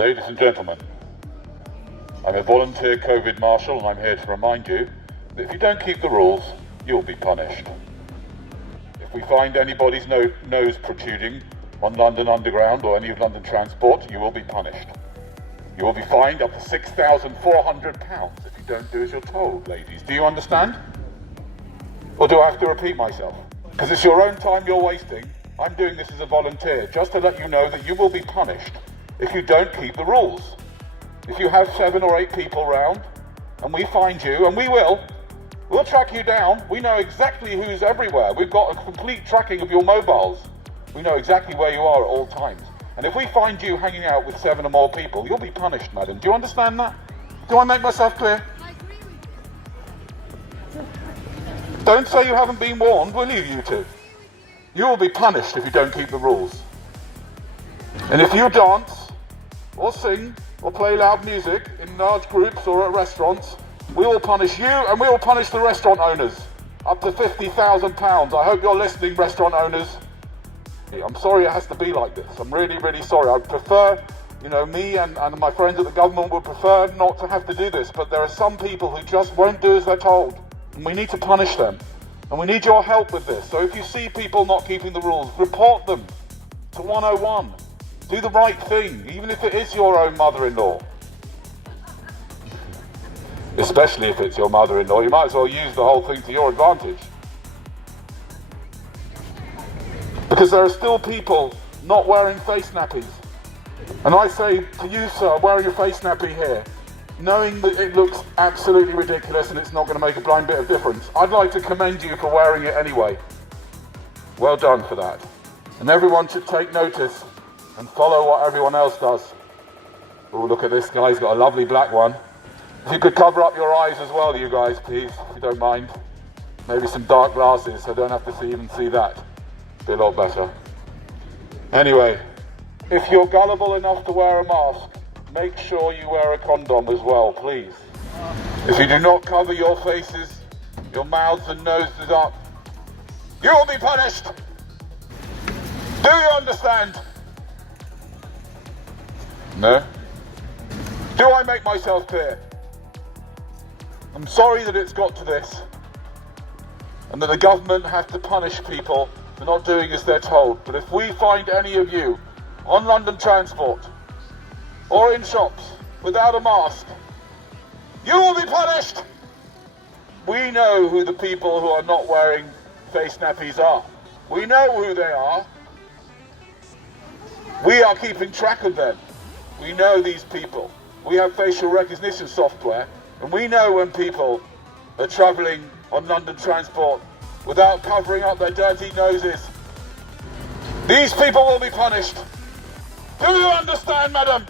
Ladies and gentlemen, I'm a volunteer COVID marshal and I'm here to remind you that if you don't keep the rules, you'll be punished. If we find anybody's nose protruding on London Underground or any of London Transport, you will be punished. You will be fined up to £6,400 if you don't do as you're told, ladies. Do you understand? Or do I have to repeat myself? Because it's your own time you're wasting. I'm doing this as a volunteer, just to let you know that you will be punished if you don't keep the rules. If you have 7 or 8 people round, and we find you, and we'll track you down. We know exactly who's everywhere. We've got a complete tracking of your mobiles. We know exactly where you are at all times. And if we find you hanging out with 7 or more people, you'll be punished, madam. Do you understand that? Do I make myself clear? I agree with you. Don't say you haven't been warned, will you two? You will be punished if you don't keep the rules. And if you dance, or sing, or play loud music in large groups or at restaurants, we will punish you and we will punish the restaurant owners. Up to £50,000. I hope you're listening, restaurant owners. I'm sorry it has to be like this. I'm really, really sorry. I prefer, me and my friends at the government would prefer not to have to do this, but there are some people who just won't do as they're told. And we need to punish them. And we need your help with this. So if you see people not keeping the rules, report them to 101. Do the right thing, even if it is your own mother-in-law. Especially if it's your mother-in-law, you might as well use the whole thing to your advantage. Because there are still people not wearing face nappies. And I say to you, sir, wearing a face nappy here, knowing that it looks absolutely ridiculous and it's not going to make a blind bit of difference, I'd like to commend you for wearing it anyway. Well done for that. And everyone should take notice and follow what everyone else does. Oh, look at this guy, he's got a lovely black one. If you could cover up your eyes as well, you guys, please, if you don't mind. Maybe some dark glasses, so I don't have to even see that. Be a lot better. Anyway, if you're gullible enough to wear a mask, make sure you wear a condom as well, please. If you do not cover your faces, your mouths and noses up, you will be punished. Do you understand? No? Do I make myself clear? I'm sorry that it's got to this, and that the government have to punish people for not doing as they're told. But if we find any of you on London Transport or in shops without a mask, you will be punished. We know who the people who are not wearing face nappies are. We know who they are. We are keeping track of them. We know these people. We have facial recognition software, and we know when people are travelling on London Transport without covering up their dirty noses. These people will be punished. Do you understand, madam?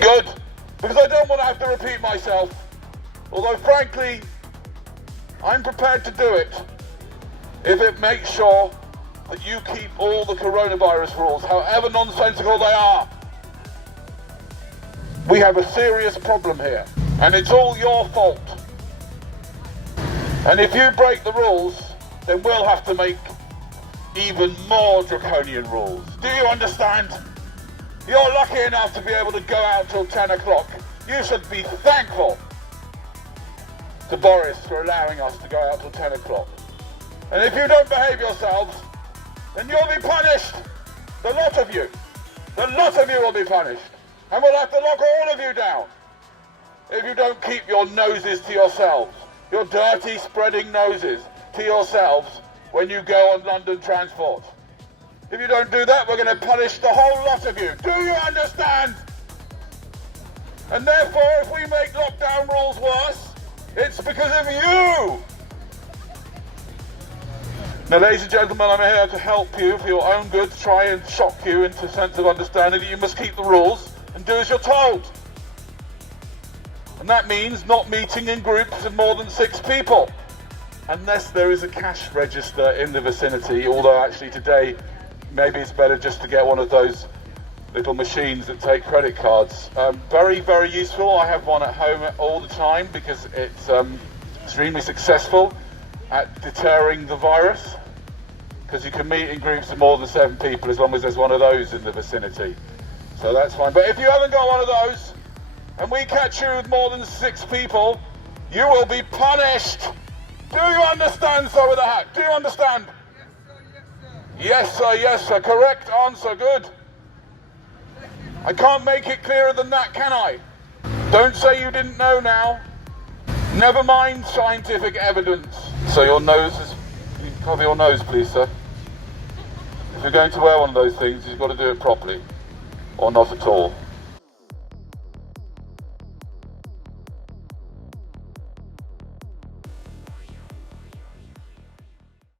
Good, because I don't want to have to repeat myself. Although frankly, I'm prepared to do it if it makes sure that you keep all the coronavirus rules, however nonsensical they are. We have a serious problem here, and it's all your fault. And if you break the rules, then we'll have to make even more draconian rules. Do you understand? You're lucky enough to be able to go out till 10 o'clock. You should be thankful to Boris for allowing us to go out till 10 o'clock. And if you don't behave yourselves, then you'll be punished. The lot of you. The lot of you will be punished. And we'll have to lock all of you down if you don't keep your noses to yourselves. Your dirty, spreading noses to yourselves when you go on London Transport. If you don't do that, we're going to punish the whole lot of you. Do you understand? And therefore, if we make lockdown rules worse, it's because of you. Now, ladies and gentlemen, I'm here to help you for your own good, try and shock you into a sense of understanding that you must keep the rules and do as you're told. And that means not meeting in groups of more than 6 people, unless there is a cash register in the vicinity, although actually today, maybe it's better just to get one of those little machines that take credit cards. Very, very useful. I have one at home all the time because it's extremely successful at deterring the virus. because you can meet in groups of more than 7 people as long as there's one of those in the vicinity. So that's fine. But if you haven't got one of those, and we catch you with more than 6 people, you will be punished. Do you understand, sir, with a hat? Do you understand? Yes, sir. Yes, sir. Correct answer. Good. I can't make it clearer than that, can I? Don't say you didn't know now. Never mind scientific evidence. So your nose is... You cover your nose, please, sir. If you're going to wear one of those things, you've got to do it properly. Or not at all.